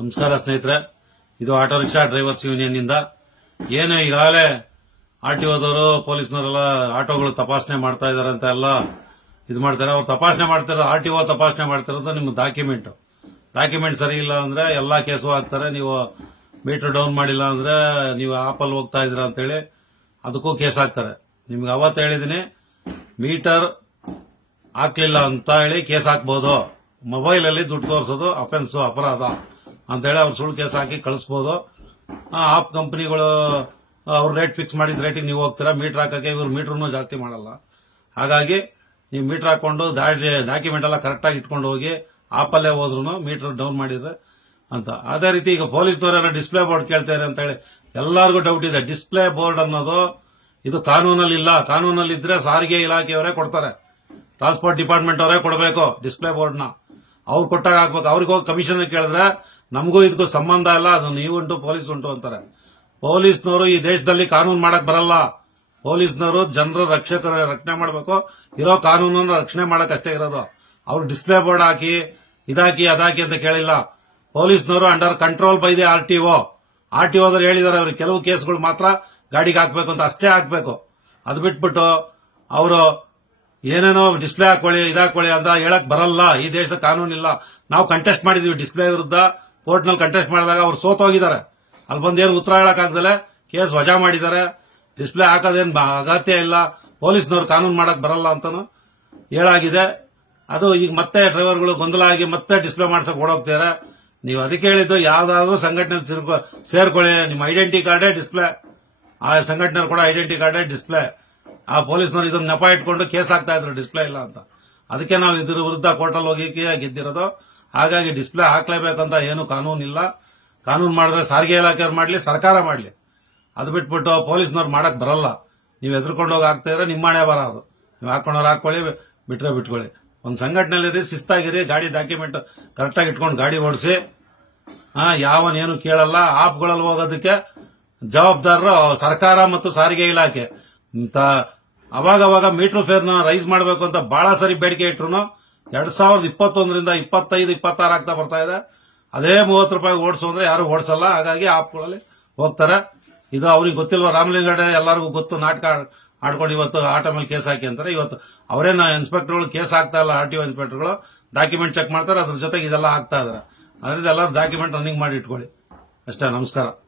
ನಮಸ್ಕಾರ ಸ್ನೇಹಿತರೆ, ಇದು ಆಟೋ ರಿಕ್ಷಾ ಡ್ರೈವರ್ಸ್ ಯೂನಿಯನ್ ಇಂದ ಏನು ಈಗಾಗಲೇ ಆರ್ ಟಿ ಓದವರು ಪೊಲೀಸ್ನವರೆಲ್ಲ ಆಟೋಗಳು ತಪಾಸಣೆ ಮಾಡ್ತಾ ಇದಾರೆ ಅಂತ ಎಲ್ಲ ಇದು ಮಾಡ್ತಾರೆ. ಅವ್ರು ತಪಾಸಣೆ ಮಾಡ್ತಾರೆ ಆರ್ ಟಿ ಓ ತಪಾಸಣೆ ಮಾಡ್ತಿರೋದು ನಿಮ್ಮ ಡಾಕ್ಯುಮೆಂಟ್. ಡಾಕ್ಯುಮೆಂಟ್ ಸರಿ ಇಲ್ಲ ಅಂದ್ರೆ ಎಲ್ಲಾ ಕೇಸು ಹಾಕ್ತಾರೆ ನೀವು ಮೀಟರ್ ಡೌನ್ ಮಾಡಿಲ್ಲ ಅಂದ್ರೆ ನೀವು ಆಪಲ್ ಹೋಗ್ತಾ ಇದ್ದೀರಾ ಅಂತೇಳಿ ಅದಕ್ಕೂ ಕೇಸ್ ಹಾಕ್ತಾರೆ. ನಿಮ್ಗೆ ಅವತ್ತು ಹೇಳಿದೀನಿ ಮೀಟರ್ ಹಾಕ್ಲಿಲ್ಲ ಅಂತ ಹೇಳಿ ಕೇಸ್ ಹಾಕ್ಬೋದು. ಮೊಬೈಲ್ ಅಲ್ಲಿ ದುಡ್ಡು ತೋರಿಸೋದು ಅಫೆನ್ಸ್ ಅಪರಾಧ. ಅಂತ ಹೇಳಿ ಅವ್ರು ಸುಳ್ಳು ಕೇಸ್ ಹಾಕಿ ಕಳಿಸ್ಬೋದು. ಆಪ್ ಕಂಪನಿಗಳು ಅವ್ರ ರೇಟ್ ಫಿಕ್ಸ್ ಮಾಡಿದ ರೇಟಿಗೆ ನೀವು ಹೋಗ್ತೀರಾ? ಮೀಟರ್ ಹಾಕಕ್ಕೆ ಇವ್ರು ಮೀಟರ್ನು ಜಾಸ್ತಿ ಮಾಡಲ್ಲ. ಹಾಗಾಗಿ ನೀವು ಮೀಟರ್ ಹಾಕೊಂಡು ಡಾಕ್ಯುಮೆಂಟ್ ಎಲ್ಲ ಕರೆಕ್ಟಾಗಿ ಇಟ್ಕೊಂಡು ಹೋಗಿ ಆಪಲ್ಲೇ ಹೋದ್ರು ಮೀಟರ್ ಡೌನ್ ಮಾಡಿದ್ರೆ ಅಂತ. ಅದೇ ರೀತಿ ಈಗ ಪೊಲೀಸ್ನವರೆಲ್ಲ ಡಿಸ್ಪ್ಲೇ ಬೋರ್ಡ್ ಕೇಳ್ತಾರೆ ಅಂತ ಹೇಳಿ ಎಲ್ಲರಿಗೂ ಡೌಟ್ ಇದೆ. ಡಿಸ್ಪ್ಲೇ ಬೋರ್ಡ್ ಅನ್ನೋದು ಇದು ಕಾನೂನಲ್ಲಿ ಇಲ್ಲ. ಕಾನೂನಲ್ಲಿ ಇದ್ರೆ ಸಾರಿಗೆ ಇಲಾಖೆಯವರೇ ಕೊಡ್ತಾರೆ. ಟ್ರಾನ್ಸ್ಪೋರ್ಟ್ ಡಿಪಾರ್ಟ್ಮೆಂಟ್ ಅವರೇ ಕೊಡಬೇಕು ಡಿಸ್ಪ್ಲೇ ಬೋರ್ಡ್ನ ಅವ್ರು ಕೊಟ್ಟಾಗ ಹಾಕ್ಬೇಕು. ಅವ್ರಿಗೆ ಹೋಗಿ ಕಮಿಷನ್ ಕೇಳಿದ್ರೆ ನಮಗೂ ಇದಕ್ಕೂ ಸಂಬಂಧ ಇಲ್ಲ, ಅದು ನೀವುಂಟು ಪೊಲೀಸ್ ಉಂಟು ಅಂತಾರೆ. ಪೊಲೀಸ್ನವರು ಈ ದೇಶದಲ್ಲಿ ಕಾನೂನು ಮಾಡಕ್ ಬರಲ್ಲ. ಪೊಲೀಸ್ನವರು ಜನರ ರಕ್ಷಕರ ರಕ್ಷಣೆ ಮಾಡಬೇಕು. ಇರೋ ಕಾನೂನನ್ನು ರಕ್ಷಣೆ ಮಾಡಕ್ ಅಷ್ಟೇ ಇರೋದು. ಅವರು ಡಿಸ್ಪ್ಲೇ ಬೋರ್ಡ್ ಹಾಕಿ, ಇದಾಕಿ, ಅದಾಕಿ ಅಂತ ಕೇಳಿಲ್ಲ. ಪೊಲೀಸ್ನವರು under control by the R T O. R T ಓದ್ರು ಹೇಳಿದ್ದಾರೆ ಅವ್ರಿಗೆ ಕೆಲವು ಕೇಸ್ಗಳು ಮಾತ್ರ ಗಾಡಿಗೆ ಹಾಕ್ಬೇಕು ಅಂತ ಅಷ್ಟೇ ಹಾಕಬೇಕು. ಅದು ಬಿಟ್ಬಿಟ್ಟು ಅವರು ಏನೇನೋ ಡಿಸ್ಪ್ಲೇ ಹಾಕೊಳ್ಳಿ, ಇದಾಕೊಳ್ಳಿ ಅಂತ ಹೇಳಕ್ ಬರಲ್ಲ. ಈ ದೇಶದ ಕಾನೂನಿಲ್ಲ. ನಾವು ಕಂಟೆಸ್ಟ್ ಮಾಡಿದೀವಿ ಡಿಸ್ಪ್ಲೇ ವಿರುದ್ಧ. ಕೋರ್ಟ್ನಲ್ಲಿ ಕಂಟೆಸ್ಟ್ ಮಾಡಿದಾಗ ಅವ್ರು ಸೋತೋಗಿದ್ದಾರೆ. ಅಲ್ಲಿ ಬಂದು ಏನು ಉತ್ತರ ಹೇಳಕ್ಕಾಗ್ದಲೆ ಕೇಸ್ ವಜಾ ಮಾಡಿದ್ದಾರೆ. ಡಿಸ್ಪ್ಲೇ ಹಾಕೋದೇನು ಅಗತ್ಯ ಇಲ್ಲ. ಪೊಲೀಸ್ನವ್ರು ಕಾನೂನು ಮಾಡಕ್ ಬರಲ್ಲ ಅಂತಾನು ಹೇಳಾಗಿದೆ. ಅದು ಈಗ ಮತ್ತೆ ಡ್ರೈವರ್ಗಳು ಗೊಂದಲ ಆಗಿ ಮತ್ತೆ ಡಿಸ್ಪ್ಲೇ ಮಾಡ್ಸಕ್ ಓಡೋಗ್ತಾರೆ ನೀವು ಅದಕ್ಕೆ ಹೇಳಿದ್ದು ಯಾವ್ದಾದ್ರು ಸಂಘಟನೆ ಸೇರ್ಕೊ- ಸೇರ್ಕೊಳ್ಳಿ. ನಿಮ್ಮ ಐಡೆಂಟಿ ಕಾರ್ಡೇ ಡಿಸ್ಪ್ಲೇ. ಆ ಸಂಘಟನೆ ಕೂಡ ಐಡೆಂಟಿ ಕಾರ್ಡೇ ಡಿಸ್ಪ್ಲೇ. ಆ ಪೊಲೀಸ್ನವ್ರು ಇದನ್ನ ನೆಪ ಇಟ್ಕೊಂಡು ಕೇಸ್ ಹಾಕ್ತಾ ಇದ್ರು ಡಿಸ್ಪ್ಲೇ ಇಲ್ಲ ಅಂತ. ಅದಕ್ಕೆ ನಾವು ಇದ್ರ ವಿರುದ್ಧ ಕೋರ್ಟಲ್ಲಿ ಹೋಗಿ ಗೆದ್ದಿರೋದು ಹಾಗಾಗಿ ಡಿಸ್ಪ್ಲೇ ಹಾಕ್ಲೇಬೇಕಂತ ಏನು ಕಾನೂನು ಇಲ್ಲ. ಕಾನೂನು ಮಾಡಿದ್ರೆ ಸಾರಿಗೆ ಇಲಾಖೆಯವ್ರು ಮಾಡಲಿ, ಸರ್ಕಾರ ಮಾಡಲಿ. ಅದು ಬಿಟ್ಬಿಟ್ಟು ಪೊಲೀಸ್ನವ್ರು ಮಾಡಕ್ ಬರಲ್ಲ. ನೀವು ಎದ್ರುಕೊಂಡು ಹೋಗಿ ಹಾಕ್ತಾ ಇದ್ರೆ ನಿಮ್ಮ ಮನೆ ಬರೋದು ನೀವು ಹಾಕೊಂಡವ್ರು ಹಾಕೊಳ್ಳಿ ಬಿಟ್ಟರೆ ಬಿಟ್ಕೊಳ್ಳಿ. ಒಂದು ಸಂಘಟನೆಯಲ್ಲಿ ಶಿಸ್ತಾಗಿರಿ, ಗಾಡಿ ಡಾಕ್ಯುಮೆಂಟ್ ಕರೆಕ್ಟಾಗಿ ಇಟ್ಕೊಂಡು ಗಾಡಿ ಓಡಿಸಿ. ಹಾಂ ಯಾವನೇನು ಕೇಳಲ್ಲ, ಆಪ್ಗಳಲ್ಲಿ ಹೋಗೋದಕ್ಕೆ ಜವಾಬ್ದಾರರು ಸರ್ಕಾರ ಮತ್ತು ಸಾರಿಗೆ ಇಲಾಖೆ. ಅಂತ ಅವಾಗವಾಗ ಮೀಟ್ರ್ ಮೀಟರ್ ಫೇರ್ನ ರೈಸ್ ಮಾಡಬೇಕು ಅಂತ ಬಹಳ ಸರಿ ಬೇಡಿಕೆ ಇಟ್ರು ಎರಡ್ ಸಾವಿರದ ಇಪ್ಪತ್ತೊಂದರಿಂದ ಇಪ್ಪತ್ತೈದು, ಇಪ್ಪತ್ತಾರು ಆಗ್ತಾ ಬರ್ತಾ ಇದೆ. ಅದೇ ಮೂವತ್ತು ರೂಪಾಯಿ ಓಡಿಸು ಅಂದ್ರೆ ಯಾರು ಓಡಿಸಲ್ಲ. ಹಾಗಾಗಿ ಆಪ್ಗಳಲ್ಲಿ ಹೋಗ್ತಾರೆ. ಇದು ಅವ್ರಿಗೆ ಗೊತ್ತಿಲ್ವ ರಾಮಲಿಂಗಡೆ ಎಲ್ಲರಿಗೂ ಗೊತ್ತು, ನಾಟಕ ಆಡ್ಕೊಂಡು ಇವತ್ತು ಆಟೋ ಮೇಲೆ ಕೇಸ್ ಹಾಕಿ ಅಂತಾರೆ. ಇವತ್ತು ಅವರೇನ ಇನ್ಸ್ಪೆಕ್ಟರ್ಗಳು ಕೇಸ್ ಆಗ್ತಾ ಇಲ್ಲ ಆರ್ ಟಿ ಒ ಇನ್ಸ್ಪೆಕ್ಟರ್ಗಳು ಡಾಕ್ಯುಮೆಂಟ್ ಚೆಕ್ ಮಾಡ್ತಾರೆ, ಅದ್ರ ಜೊತೆಗೆ ಇದೆಲ್ಲ ಆಗ್ತಾ ಇದಾರೆ. ಅದರಿಂದ ಎಲ್ಲರೂ ಡಾಕ್ಯುಮೆಂಟ್ ರನ್ನಿಂಗ್ ಮಾಡಿ ಇಟ್ಕೊಳ್ಳಿ. ಅಷ್ಟೇ, ನಮಸ್ಕಾರ.